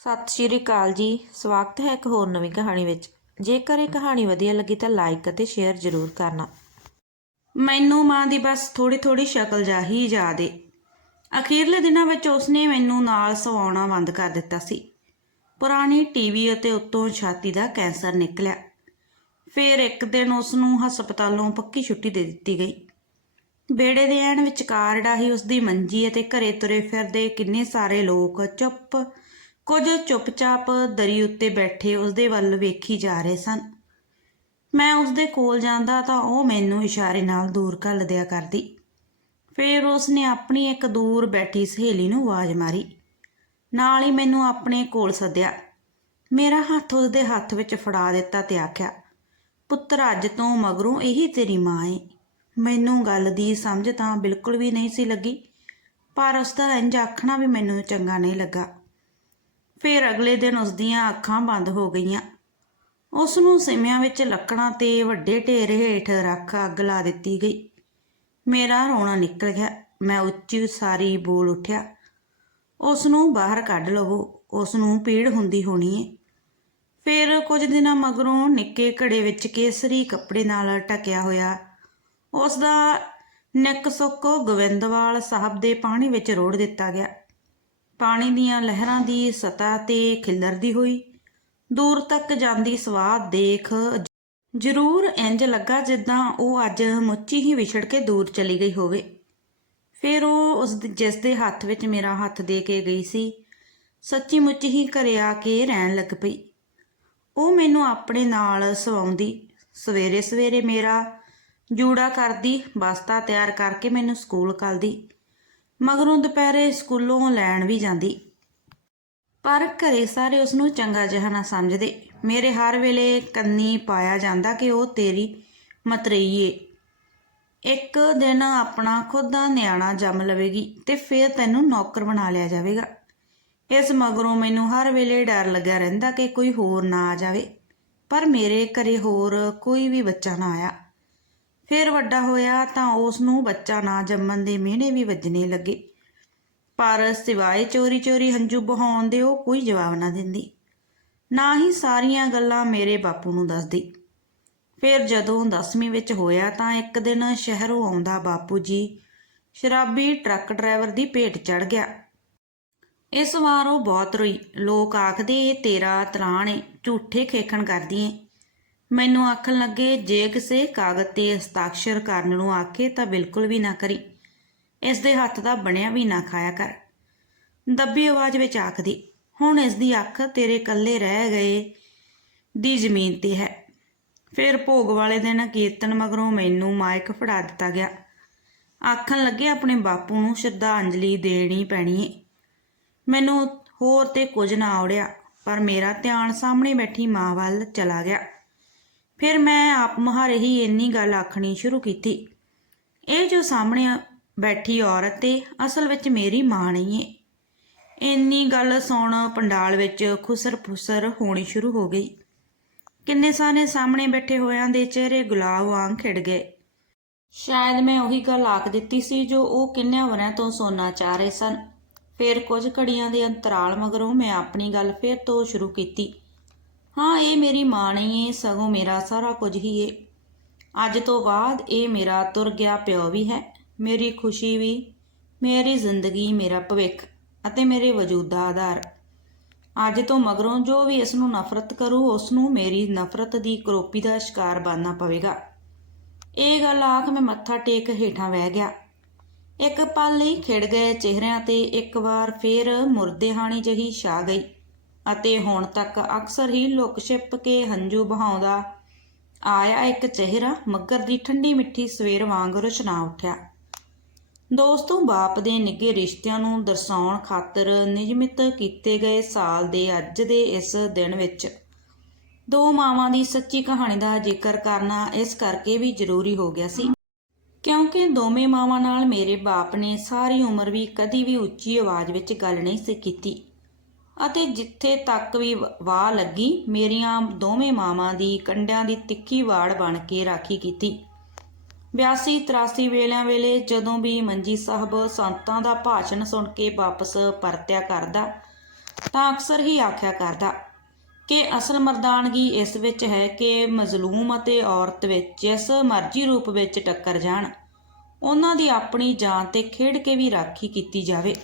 ਸਤਿ ਸ਼੍ਰੀ ਅਕਾਲ ਜੀ। ਸਵਾਗਤ ਹੈ ਇੱਕ ਹੋਰ ਨਵੀਂ ਕਹਾਣੀ ਵਿੱਚ। ਜੇਕਰ ਇਹ ਕਹਾਣੀ ਵਧੀਆ ਲੱਗੀ ਤਾਂ ਲਾਈਕ ਅਤੇ ਸ਼ੇਅਰ ਜ਼ਰੂਰ ਕਰਨਾ। ਮੈਨੂੰ ਮਾਂ ਦੀ ਬਸ ਥੋੜੀ ਥੋੜੀ ਸ਼ਕਲ ਜਾਹੀ ਯਾਦ ਏ। ਅਖੀਰਲੇ ਦਿਨਾਂ ਵਿੱਚ ਉਸਨੇ ਮੈਨੂੰ ਨਾਲ ਸਵਾਉਣਾ ਬੰਦ ਕਰ ਦਿੱਤਾ ਸੀ। ਪੁਰਾਣੀ ਟੀਵੀ ਅਤੇ ਉੱਤੋਂ ਛਾਤੀ ਦਾ ਕੈਂਸਰ ਨਿਕਲਿਆ। ਫਿਰ ਇੱਕ ਦਿਨ ਉਸ ਨੂੰ ਹਸਪਤਾਲੋਂ ਪੱਕੀ ਛੁੱਟੀ ਦੇ ਦਿੱਤੀ ਗਈ। ਬੇੜੇ ਦੇ ਐਨ ਵਿਚਕਾਰ ਡਾਹੀ ਉਸ ਦੀ ਮੰਜੀ ਅਤੇ ਘਰੇ ਤੁਰੇ ਫਿਰਦੇ ਕਿੰਨੇ ਸਾਰੇ ਲੋਕ ਚੁੱਪ ਕੁਝ ਚੁੱਪਚਾਪ ਦਰੀ ਉੱਤੇ ਬੈਠੇ ਉਸ ਦੇ ਵੱਲ ਵੇਖੀ ਜਾ ਰਹੇ ਸਨ। ਮੈਂ ਉਸ ਦੇ ਕੋਲ ਜਾਂਦਾ ਤਾਂ ਉਹ ਮੈਨੂੰ ਇਸ਼ਾਰੇ ਨਾਲ ਦੂਰ ਘੱਲ ਦਿਆ ਕਰਦੀ। ਫਿਰ ਉਸ ਨੇ ਆਪਣੀ ਇੱਕ ਦੂਰ ਬੈਠੀ ਸਹੇਲੀ ਨੂੰ ਆਵਾਜ਼ ਮਾਰੀ। ਨਾਲ ਹੀ ਮੈਨੂੰ ਆਪਣੇ ਕੋਲ ਸੱਦਿਆ। ਮੇਰਾ ਹੱਥ ਉਸ ਦੇ ਹੱਥ ਵਿੱਚ ਫੜਾ ਦਿੱਤਾ ਤੇ ਆਖਿਆ, ਪੁੱਤਰ, ਅੱਜ ਤੋਂ ਮਗਰੋਂ ਇਹੀ ਤੇਰੀ ਮਾਂ ਏ। ਮੈਨੂੰ ਗੱਲ ਦੀ ਸਮਝ ਤਾਂ ਬਿਲਕੁਲ ਵੀ ਨਹੀਂ ਸੀ ਲੱਗੀ, ਪਰ ਉਸ ਦਾ ਇੰਜ ਆਖਣਾ ਵੀ ਮੈਨੂੰ ਚੰਗਾ ਨਹੀਂ ਲੱਗਾ। ਫਿਰ ਅਗਲੇ ਦਿਨ ਉਸ ਦੀਆਂ ਅੱਖਾਂ ਬੰਦ ਹੋ ਗਈਆਂ। ਉਸ ਨੂੰ ਸਿਮਿਆਂ ਵਿੱਚ ਲੱਕੜਾਂ ਤੇ ਵੱਡੇ ਢੇਰ ਹੇਠ ਰੱਖ ਅੱਗ ਲਾ ਦਿੱਤੀ ਗਈ। ਮੇਰਾ ਰੋਣਾ ਨਿਕਲ ਗਿਆ। ਮੈਂ ਉੱਚੀ ਸਾਰੀ ਬੋਲ ਉੱਠਿਆ। ਉਸ ਨੂੰ ਬਾਹਰ ਕੱਢ ਲਵੋ। ਉਸ ਨੂੰ ਪੀੜ ਹੁੰਦੀ ਹੋਣੀ ਏ। ਫਿਰ ਕੁਝ ਦਿਨਾਂ ਮਗਰੋਂ ਨਿੱਕੇ ਘੜੇ ਵਿੱਚ ਕੇਸਰੀ ਕੱਪੜੇ ਨਾਲ ਟਕਿਆ ਹੋਇਆ ਉਸ ਦਾ ਨੈਕ ਸੁੱਕ ਗੋਬਿੰਦਵਾਲ ਸਾਹਿਬ ਦੇ ਪਾਣੀ ਵਿੱਚ ਰੋੜ ਦਿੱਤਾ ਗਿਆ। ਪਾਣੀ ਦੀਆਂ ਲਹਿਰਾਂ ਦੀ ਸਤਹ ਤੇ ਖਿਲਰਦੀ ਹੋਈ। ਦੂਰ ਤੱਕ ਜਾਂਦੀ ਸਵਾਦ ਦੇਖ ਜ਼ਰੂਰ ਇੰਜ ਲੱਗਾ ਜਿੱਦਾਂ ਉਹ ਅੱਜ ਮੁੱਚੀ ਹੀ ਵਿਛੜ ਕੇ ਦੂਰ ਚਲੀ ਗਈ ਹੋਵੇ। ਫਿਰ ਉਹ ਉਸ ਦੇ- ਜਿਸ ਦੇ ਹੱਥ ਵਿੱਚ ਮੇਰਾ ਹੱਥ ਦੇ ਕੇ ਗਈ ਸੀ, ਸੱਚੀ ਮੁੱਚੀ ਹੀ ਘਰੇ ਆ ਕੇ ਰਹਿਣ ਲੱਗ ਪਈ। ਉਹ ਮੈਨੂੰ ਆਪਣੇ ਨਾਲ ਸਵਾਉਂਦੀ। ਸਵੇਰੇ ਸਵੇਰੇ ਮੇਰਾ ਜੂੜਾ ਕਰਦੀ, ਬਸਤਾ ਤਿਆਰ ਕਰਕੇ ਮੈਨੂੰ ਸਕੂਲ ਕੱਲਦੀ ਮਗਰੋਂ ਦੁਪਹਿਰੇ ਸਕੂਲੋਂ ਲੈਣ ਵੀ ਜਾਂਦੀ। ਪਰ ਘਰੇ ਸਾਰੇ ਉਸ ਨੂੰ ਚੰਗਾ ਜਿਹਾ ਨਾ ਸਮਝਦੇ। ਮੇਰੇ ਹਰ ਵੇਲੇ ਕੰਨੀ ਪਾਇਆ ਜਾਂਦਾ ਕਿ ਉਹ ਤੇਰੀ ਮਤਰੇਈ ਏ ਇੱਕ ਦਿਨ ਆਪਣਾ ਖੁਦ ਦਾ ਨਿਆਣਾ ਜੰਮ ਲਵੇਗੀ ਤੇ ਫਿਰ ਤੈਨੂੰ ਨੌਕਰ ਬਣਾ ਲਿਆ ਜਾਵੇਗਾ। ਇਸ ਮਗਰੋਂ ਮੈਨੂੰ ਹਰ ਵੇਲੇ ਡਰ ਲੱਗਿਆ ਰਹਿੰਦਾ ਕਿ ਕੋਈ ਹੋਰ ਨਾ ਆ ਜਾਵੇ। ਪਰ ਮੇਰੇ ਘਰੇ ਹੋਰ ਕੋਈ ਵੀ ਬੱਚਾ ਨਾ ਆਇਆ। ਫਿਰ ਵੱਡਾ ਹੋਇਆ ਤਾਂ ਉਸ ਨੂੰ ਬੱਚਾ ਨਾ ਜੰਮਣ ਦੇ ਮਿਹਣੇ ਵੀ ਵੱਜਣੇ ਲੱਗੇ। ਪਰ ਸਿਵਾਏ ਚੋਰੀ-ਚੋਰੀ ਹੰਝੂ ਬਹਾਉਣ ਦੇ ਉਹ ਕੋਈ ਜਵਾਬ ਨਾ ਦਿੰਦੀ। ਨਾ ਹੀ ਸਾਰੀਆਂ ਗੱਲਾਂ ਮੇਰੇ ਬਾਪੂ ਨੂੰ ਦੱਸਦੀ। ਫਿਰ ਜਦੋਂ 10ਵੀਂ ਵਿੱਚ ਹੋਇਆ ਤਾਂ ਇੱਕ ਦਿਨ ਸ਼ਹਿਰੋਂ ਆਉਂਦਾ ਬਾਪੂ ਜੀ, ਸ਼ਰਾਬੀ ਟਰੱਕ ਡਰਾਈਵਰ ਦੀ ਭੇਟ ਚੜ ਗਿਆ। ਇਸ ਵਾਰ ਉਹ ਬਹੁਤ ਰੋਈ। ਲੋਕ ਆਖਦੇ ਇਹ ਤੇਰਾ ਤਰਾਣ ਏ, ਝੂਠੇ ਖੇਖਣ ਕਰਦੀ ਏ। ਮੈਨੂੰ ਆਖਣ ਲੱਗੇ, ਜੇ ਕਿਸੇ ਕਾਗਜ਼ ਤੇ ਹਸਤਾਖਰ ਕਰਨ ਨੂੰ ਆਖੇ ਤਾਂ ਬਿਲਕੁਲ ਵੀ ਨਾ ਕਰੀ। ਇਸ ਦੇ ਹੱਥ ਦਾ ਬਣਿਆ ਵੀ ਨਾ ਖਾਇਆ ਕਰ। ਦੱਬੀ ਆਵਾਜ਼ ਵਿੱਚ ਆਖਦੀ, ਹੁਣ ਇਸ ਦੀ ਅੱਖ ਤੇਰੇ ਇਕੱਲੇ ਰਹਿ ਗਏ ਦੀ ਜ਼ਮੀਨ ਤੇ ਹੈ। ਫਿਰ ਭੋਗ ਵਾਲੇ ਦਿਨ ਕੀਰਤਨ ਮਗਰੋਂ ਮੈਨੂੰ ਮਾਈਕ ਫੜਾ ਦਿੱਤਾ ਗਿਆ। ਆਖਣ ਲੱਗੇ, ਆਪਣੇ ਬਾਪੂ ਨੂੰ ਸ਼ਰਧਾਂਜਲੀ ਦੇਣੀ ਪੈਣੀ ਏ। ਮੈਨੂੰ ਹੋਰ ਤੇ ਕੁਝ ਨਾ ਆਉੜਿਆ ਪਰ ਮੇਰਾ ਧਿਆਨ ਸਾਹਮਣੇ ਬੈਠੀ ਮਾਂ ਵੱਲ ਚਲਾ ਗਿਆ। ਫਿਰ ਮੈਂ ਆਪ ਮੁਹਾਰੇ ਹੀ ਇੰਨੀ ਗੱਲ ਆਖਣੀ ਸ਼ੁਰੂ ਕੀਤੀ। ਇਹ ਜੋ ਸਾਹਮਣੇ ਬੈਠੀ ਔਰਤ ਏ, ਅਸਲ ਵਿੱਚ ਮੇਰੀ ਮਾਂ ਨਹੀਂ ਏ। ਇੰਨੀ ਗੱਲ ਸੁਣ ਪੰਡਾਲ ਵਿੱਚ ਖੁਸਰ ਫੁਸਰ ਹੋਣੀ ਸ਼ੁਰੂ ਹੋ ਗਈ। ਕਿੰਨੇ ਸਾਰੇ ਸਾਹਮਣੇ ਬੈਠੇ ਹੋਇਆਂ ਦੇ ਚਿਹਰੇ ਗੁਲਾਬ ਵਾਂਗ ਖਿੜ ਗਏ। ਸ਼ਾਇਦ ਮੈਂ ਉਹੀ ਗੱਲ ਆਖ ਦਿੱਤੀ ਸੀ ਜੋ ਉਹ ਕਿੰਨਿਆਂ ਵਰਿਆਂ ਤੋਂ ਸੁਣਨਾ ਚਾਹ ਰਹੇ ਸਨ। ਫਿਰ ਕੁਝ ਘੜੀਆਂ ਦੇ ਅੰਤਰਾਲ ਮਗਰੋਂ ਮੈਂ ਆਪਣੀ ਗੱਲ ਫਿਰ ਤੋਂ ਸ਼ੁਰੂ ਕੀਤੀ। ਹਾਂ, ਇਹ ਮੇਰੀ ਮਾਂ ਨਹੀਂ ਏ, ਸਗੋਂ ਮੇਰਾ ਸਾਰਾ ਕੁਝ ਹੀ ਏ। ਅੱਜ ਤੋਂ ਬਾਅਦ ਇਹ ਮੇਰਾ ਤੁਰ ਗਿਆ ਪਿਓ ਵੀ ਹੈ, ਮੇਰੀ ਖੁਸ਼ੀ ਵੀ, ਮੇਰੀ ਜ਼ਿੰਦਗੀ ਮੇਰਾ ਭਵਿੱਖ ਅਤੇ ਮੇਰੇ ਵਜੂਦ ਦਾ ਆਧਾਰ। ਅੱਜ ਤੋਂ ਮਗਰੋਂ ਜੋ ਵੀ ਇਸ ਨੂੰ ਨਫ਼ਰਤ ਕਰੂ ਉਸ ਨੂੰ ਮੇਰੀ ਨਫ਼ਰਤ ਦੀ ਕਰੋਪੀ ਦਾ ਸ਼ਿਕਾਰ ਬਣਨਾ ਪਵੇਗਾ। ਇਹ ਗੱਲ ਆਖ ਮੈਂ ਮੱਥਾ ਟੇਕ ਹੇਠਾਂ ਬਹਿ ਗਿਆ। ਇੱਕ ਪਲ ਲਈ ਖਿੜ ਗਏ ਚਿਹਰਿਆਂ ਤੇ, ਇੱਕ ਵਾਰ ਫੇਰ ਮੁਰਦੇਹਾਣੀ ਜਹੀ ਛਾ ਗਈ। ਅਤੇ ਹੁਣ ਤੱਕ ਅਕਸਰ ਹੀ ਲੁਕ ਛਿਪ ਕੇ ਹੰਝੂ ਬਹਾਉਂਦਾ ਆਇਆ ਇੱਕ ਚਿਹਰਾ ਮੱਗਰ ਦੀ ਠੰਡੀ ਮਿੱਠੀ ਸਵੇਰ ਵਾਂਗ ਰੁਸ਼ਨਾ ਉੱਠਿਆ। ਦੋਸਤੋ, ਬਾਪ ਦੇ ਨਿੱਘੇ ਰਿਸ਼ਤਿਆਂ ਨੂੰ ਦਰਸਾਉਣ ਖਾਤਰ ਨਿਯਮਿਤ ਕੀਤੇ ਗਏ ਸਾਲ ਦੇ ਅੱਜ ਦੇ ਇਸ ਦਿਨ ਵਿੱਚ ਦੋ ਮਾਵਾਂ ਦੀ ਸੱਚੀ ਕਹਾਣੀ ਦਾ ਜ਼ਿਕਰ ਕਰਨਾ ਇਸ ਕਰਕੇ ਵੀ ਜ਼ਰੂਰੀ ਹੋ ਗਿਆ ਸੀ। ਕਿਉਂਕਿ ਦੋਵੇਂ ਮਾਵਾਂ ਨਾਲ ਮੇਰੇ ਬਾਪ ਨੇ ਸਾਰੀ ਉਮਰ ਵੀ ਕਦੀ ਵੀ ਉੱਚੀ ਆਵਾਜ਼ ਵਿੱਚ ਗੱਲ ਨਹੀਂ ਸੀ ਕੀਤੀ। ਅਤੇ ਜਿੱਥੇ ਤੱਕ ਵੀ ਵਾਹ ਲੱਗੀ, ਮੇਰੀਆਂ ਦੋਵੇਂ ਮਾਵਾਂ ਦੀ ਕੰਡਿਆਂ ਦੀ ਤਿੱਖੀ ਵਾੜ ਬਣ ਕੇ ਰਾਖੀ ਕੀਤੀ। 82 83 ਵੇਲਿਆਂ ਵੇਲੇ ਜਦੋਂ ਵੀ ਮੰਜੀ ਸਾਹਿਬ ਸੰਤਾਂ ਦਾ ਭਾਸ਼ਣ ਸੁਣ ਕੇ ਵਾਪਸ ਪਰਤਿਆ ਕਰਦਾ, ਤਾਂ ਅਕਸਰ ਹੀ ਆਖਿਆ ਕਰਦਾ ਕਿ ਅਸਲ ਮਰਦਾਨਗੀ ਇਸ ਵਿੱਚ ਹੈ ਕਿ ਮਜ਼ਲੂਮ ਅਤੇ ਔਰਤ ਵਿੱਚ ਜਿਸ ਮਰਜ਼ੀ ਰੂਪ ਵਿੱਚ ਟੱਕਰ ਜਾਣ, ਉਹਨਾਂ ਦੀ ਆਪਣੀ ਜਾਨ ਤੇ ਖੇਡ ਕੇ ਵੀ ਰਾਖੀ ਕੀਤੀ ਜਾਵੇ।